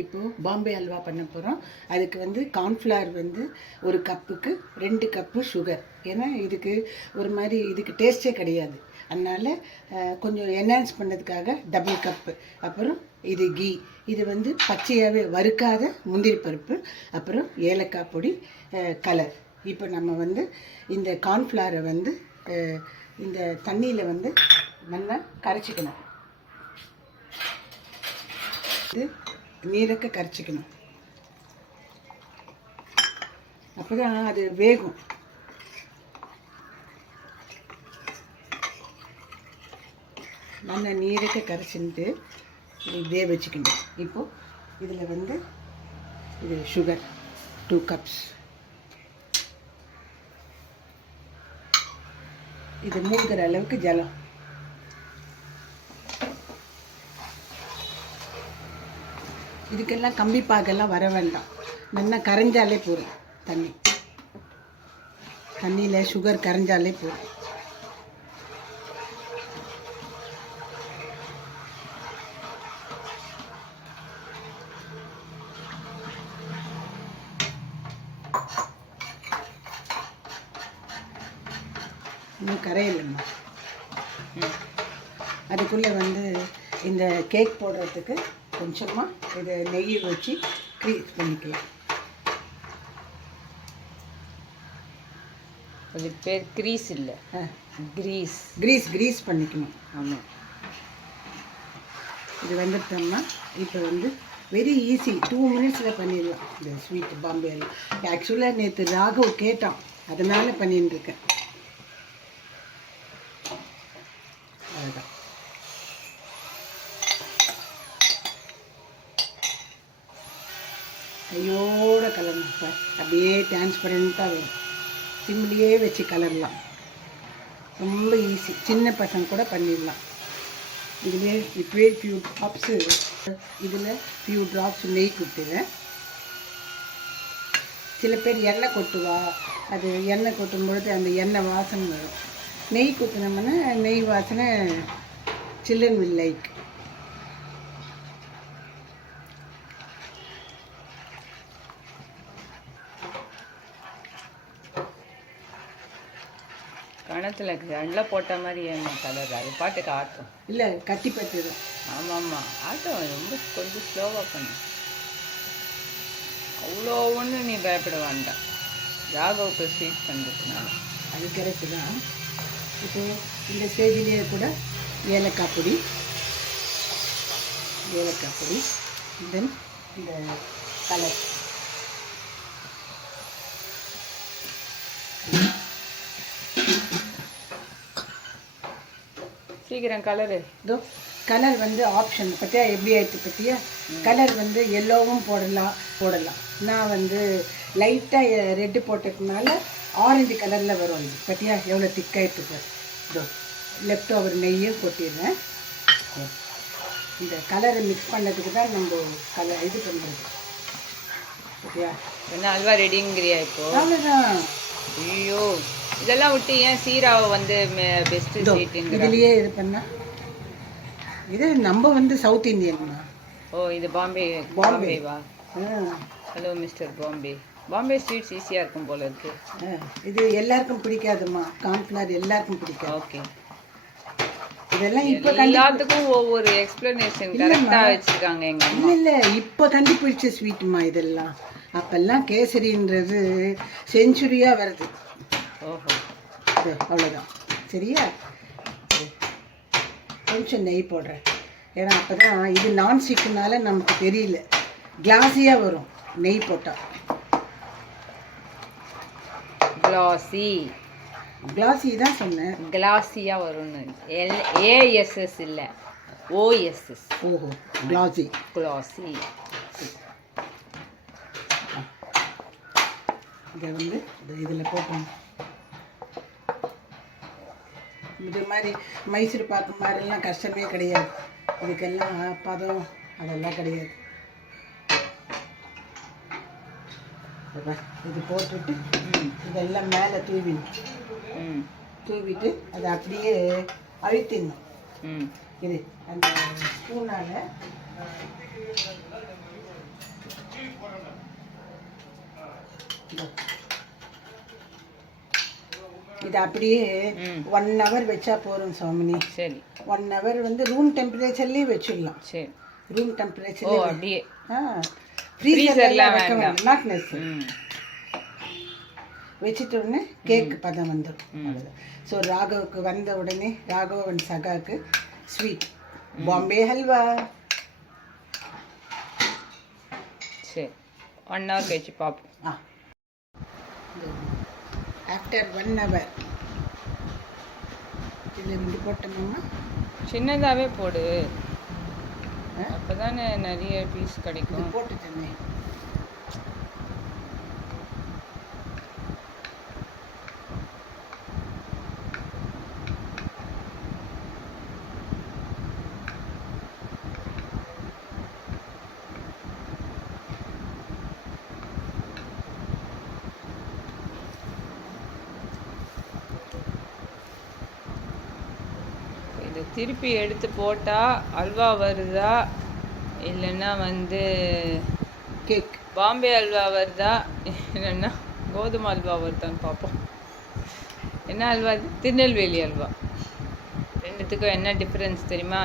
இப்போது பாம்பே அல்வா பண்ண போகிறோம். அதுக்கு வந்து கார்ன்ஃப்ளவர் வந்து ஒரு கப்புக்கு 2 கப்பு சுகர். ஏன்னா இதுக்கு ஒரு மாதிரி இதுக்கு டேஸ்ட்டே கிடையாது. அதனால் கொஞ்சம் என்ஹான்ஸ் பண்ணதுக்காக டபுள் கப்பு. அப்புறம் இது கீ, இது வந்து பச்சையாகவே வறுக்காத முந்திரி பருப்பு, அப்புறம் ஏலக்காய் பொடி, கலர். இப்போ நம்ம வந்து இந்த கார்ன்ஃப்ளவரை வந்து இந்த தண்ணியில் வந்து நல்லா கரைச்சிக்கணும். இது நீரக்க கரைச்சிக்கணும். அப்போ தான் அது வேகும். நல்லா நீரக்க கரைச்சிட்டு இதே வச்சுக்கணும். இப்போது இதில் வந்து இது சுகர் 2 கப்ஸ். இது மூழ்கிற அளவுக்கு ஜலம். இதுக்கெல்லாம் கம்பி பாகெல்லாம் வர வேண்டாம். நல்லா கரைஞ்சாலே போதும். தண்ணியில் சுகர் கரைஞ்சாலே போதும். இன்னும் கரையில்லைம்மா. அதுக்குள்ளே வந்து இந்த கேக் போடுறதுக்கு கொஞ்சமாக இதை நெய் வச்சு க்ரீஸ் பண்ணிக்கலாம். அது பேர் க்ரீஸ் இல்லை, க்ரீஸ் பண்ணிக்கணும். ஆமாம். இது வந்துட்டோம்னா இப்போ வந்து வெரி ஈஸி, 2 மினிட்ஸில் பண்ணிடலாம் இந்த ஸ்வீட் பாம்பே அல்வா. ஆக்சுவலாக நேற்று ராகவ் கேட்டான், அதனால் பண்ணிட்டு இருக்கேன். அதுதான். கையோட கலரணும் சார். அப்படியே டிரான்ஸ்பரண்ட்டாக வரும். சிம்லேயே வச்சு கலரலாம். ரொம்ப ஈஸி, சின்ன பசங்க கூட பண்ணிடலாம். இதுலேயே இப்போவே ஃபியூ ட்ராப்ஸு, இதில் ஃபியூ ட்ராப்ஸ் நெய் கொடுத்துருவேன். சில பேர் எண்ணெய் கொட்டுவா, அது எண்ணெய் கொட்டும் பொழுது அந்த எண்ணெய் வாசனை வரும். நெய் கொட்டினோம்னா நெய் வாசனை சில்ட்ரன் வில் லைக். கணத்தில் நல்லா போட்ட மாதிரி ஏமா கலர் அது பாட்டுக்கு ஆட்டும் இல்லை, கட்டி பட்டுடும். ஆமாம்மா, ஆட்டம் ரொம்ப கொஞ்சம் ஸ்லோவாக பண்ணு. அவ்வளோ ஒன்று நீ பயப்பட வேண்டாம். ராகவுக்கு ஸ்வீட் பண்ணுறதுனால அது கரெக்டு தான். இப்போ இந்த ஸ்டேஜிலேயே கூட ஏலக்காய் பொடி, தென் இந்த கலர். சீக்கிரம் கலரு. இதோ கலர் வந்து ஆப்ஷன் பற்றியா எப்படி ஆயிடுச்சு பற்றியா. கலர் வந்து எல்லோவும் போடலாம். நான் வந்து லைட்டாக ரெட்டு போட்டதுனால ஆரஞ்சு கலரில் வரும். இது பற்றியா எவ்வளோ திக்காயிட்டு சார். இதோ லெஃப்ட் ஓவர் நெய்யும் கொட்டிடுறேன். இந்த கலரை மிக்ஸ் பண்ணதுக்கு தான் நம்ம இது பண்ணுறது. பற்றியா என்ன அல்வா ரெடிங்கிறியா இப்போ? அவ்வளோதான். ஐயோ, இதெல்லாம் விட்டு ஏன் சீராவை வந்து பெஸ்ட்டு ஸ்வீட்டுங்க இதுலேயே இது பண்ணால். இது நம்ம வந்து சவுத் இந்தியன்மா. ஓ, இது பாம்பேவா? ஹலோ மிஸ்டர் பாம்பே ஸ்வீட்ஸ் ஈஸியாக இருக்கும் போல இருக்கு. இது எல்லாருக்கும் பிடிக்காதுமா. கார்ன்ஃப்ளவர் எல்லாருக்கும் பிடிக்காது. ஓகே, இதெல்லாம் இப்போ எல்லாத்துக்கும் ஒவ்வொரு எக்ஸ்பிளனேஷன் கரெக்டாக வச்சுருக்காங்க எங்க அம்மா. இல்லை, இப்போ கண்டுபிடிச்ச ஸ்வீட்டுமா இதெல்லாம். அப்போல்லாம் கேசரின்றது செஞ்சுரியாக வருது. ஓஹோ, அவ்வளோதான். சரியா, கொஞ்சம் நெய் போடுறேன். ஏன்னா அப்போ தான் இது நான்ஸ்டிக்குனால நமக்கு தெரியல, கிளாஸியாக வரும் நெய் போட்டால். கிளாஸி தான் சொன்னேன். கிளாஸியாக வரும்னு. ASS இல்லை, OSS. ஓஹோ, கிளாஸி. இதை வந்து இதில் போட்டோம். இது மாதிரி மைசூர் பாக்கு மாதிரிலாம் கஷ்டமே கிடையாது. இதுக்கெல்லாம் பதம் அதெல்லாம் கிடையாது. இது போட்டுட்டு இதெல்லாம் மேலே தூவிட்டு அதை அப்படியே அழுத்திடணும். இது அந்த ஸ்பூனால் இது அப்படியே ம் 1 hour வச்சா போதும் சோமினி. சரி 1 hour வந்து ரூம் டெம்பரேச்சர்லேயே வச்சிடலாம். சரி ரூம் ஓ டெம்பரேச்சர்லேயே அப்படியே ஃப்ரீசர்லாம் வைக்க வேண்டாம். வேண்டாம், நாட் நெசசரி. ம் வச்சுட்ட உடனே கேக் பதம் வந்துடும். ஸோ ராகவுக்கு வந்த உடனே ராகவ் அண்ட் சகாவுக்கு ஸ்வீட் பாம்பே ஹல்வா. சரி 1 hour கழிச்சு பார்ப்போம். ஆஃப்டர் 1 hour இதில் 2 போட்டோம்னா சின்னதாகவே போடு, அப்போ தானே நிறைய பீஸ் கிடைக்கும். போட்டுட்டேனே. இதை திருப்பி எடுத்து போட்டால் அல்வா வருதா இல்லைன்னா வந்து கேக் பாம்பே அல்வா வருதா இல்லைன்னா கோதுமை அல்வா வருதான்னு பார்ப்போம். என்ன அல்வா இது? திருநெல்வேலி அல்வா. ரெண்டுத்துக்கும் என்ன டிஃப்ரென்ஸ் தெரியுமா?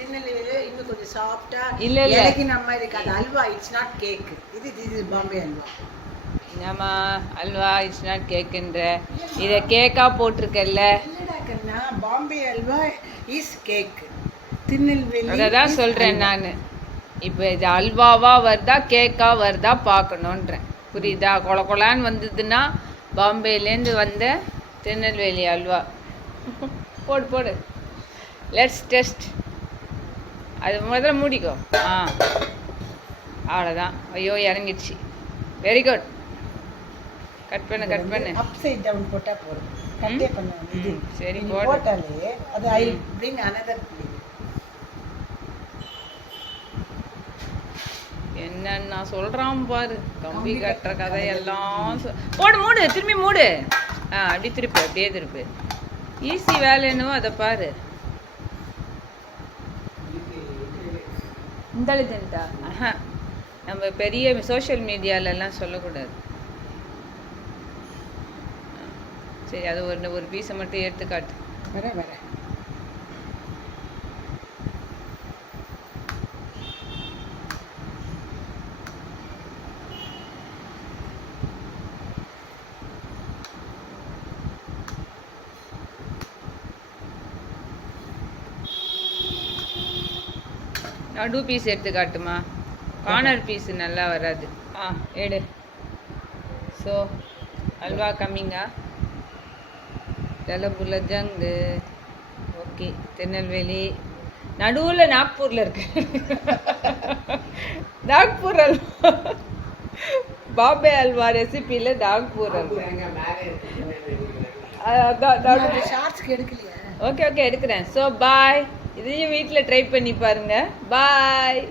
திருநெல்வேலியில இன்னும் கொஞ்சம் சாஃப்டா இல்லை இல்லை இலகின மாதிரி இருக்காது அல்வா. It's not cake. இது பாம்பே அல்வா. என்னம்மா அல்வா இட்ஸ் நாட் கேக்குன்ற, இதை கேக்காக போட்டிருக்கல்ல. இல்லடா கண்ணா, பாம்பே அல்வா இஸ் கேக். திருநெல்வேலி அதை தான் சொல்கிறேன் நான். இப்போ இது அல்வாவா வருதா கேக்காக வருதா பார்க்கணுன்றேன், புரியுதா? கொலான்னு வந்ததுன்னா பாம்பேலேருந்து வந்த திருநெல்வேலி அல்வா. போடு போடு, லெட்ஸ் டெஸ்ட். அது முதல்ல மூடிக்கோ. அவ்வளோதான். ஐயோ இறங்கிடுச்சு. Very good. கட் பண்ணு. அப்சைட் டவுன் போட்டா போதும். கட்டே பண்ணுவாங்க இது. சரி நீ போடு. போட்டாலே அது ஐ bring another plate. என்னன்னா சொல்றான் பாரு, கம்பி கட்டுற கதையெல்லாம் போடு. மூடு, திரும்பி மூடு. அப்படி திருப்பு, அப்படியே திருப்பு. ஈஸி வேலை என்னவோ அதை பாரு. இந்தழுதுன்ட்டா நம்ம பெரிய சோஷியல் மீடியாலெல்லாம் சொல்லக்கூடாது. சரி, அது ஒரு பீஸை மட்டும் எடுத்து காட்டு. வர நடு பீஸ் எடுத்து காட்டுமா? கார்னர் பீஸ் நல்லா வராது. எடு. ஸோ அல்வா கம்மிங்கா தலபுல ஜங்கு. ஓகே, திருநெல்வேலி நடுவில் நாக்பூரில் இருக்கு. நாக்பூர் அல்வா, பாம்பே அல்வா ரெசிபியில் நாக்பூர் அல்வா. அதான் ஷார்ட்ஸ்க்கு எடுக்கலையா? ஓகே எடுக்கிறேன். So bye. இதையும் வீட்டில் ட்ரை பண்ணி பாருங்க. பாய்.